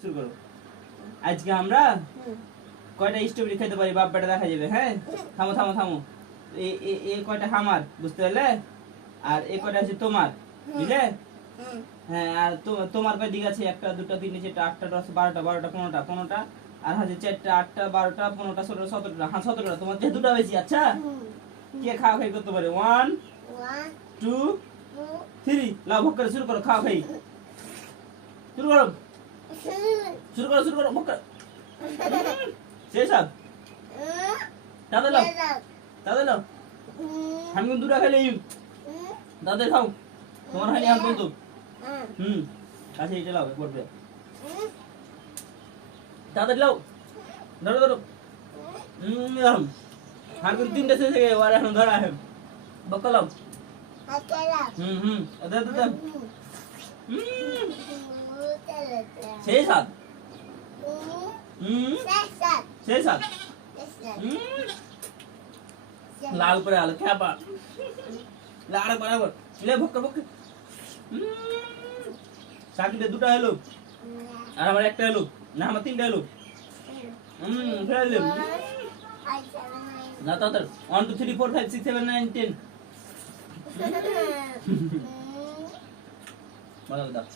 শুরু করো। আজকে আমরা কয়টা স্ট্রবেরি খেতে পারি বাপ বেটা দেখা যাবে। হ্যাঁ, থামো থামো থামো। এই কয়টা আমার, বুঝতে পারলে? আর এই কয়টা আছে তোমার, বুঝলে? হ্যাঁ, আর তোমার কয় দিক আছে? 1 2 3 4 8 10 12 12 15টা 15টা, আর আছে 4টা 8টা 12টা 15টা 16টা 17টা। হ্যাঁ 17টা। তোমার যে দুটো বেশি। আচ্ছা, কে খাওয়া খাই করতে পারে? 1 2 3। লাও, ভোগ করে শুরু করো। খাওয়া খাই শুরু করো, শুরু করো, শুরু করো। ভোগ করো। সেই সব দাদা লাও, দাদা লাও। আমি কিন্তু দুটা খাইলে দাদা খাও। তোমার হয়নি এখন বলতো। কাছে এটা লাও করবে। দাদা লাও, ধরো ধরো। আমি কিন্তু 3টা শেষ হয়ে গেছে, আর এখন ধরা আছে। বক্কা লাও। দাদা দাদা। সেই সাত, সেই সাত। লাল করে আলো খ্যাপা। লাড়া বরাবর লে ভক্কা ভক্কা। সাকিবে দুটো হলো, আর আমার একটা হলো। না, আমার 3টা হলো। ফেলে দিলাম। না তাড়াতাড়ি। 1 2 3 4 5 6 7 9 10। ভালো দাও।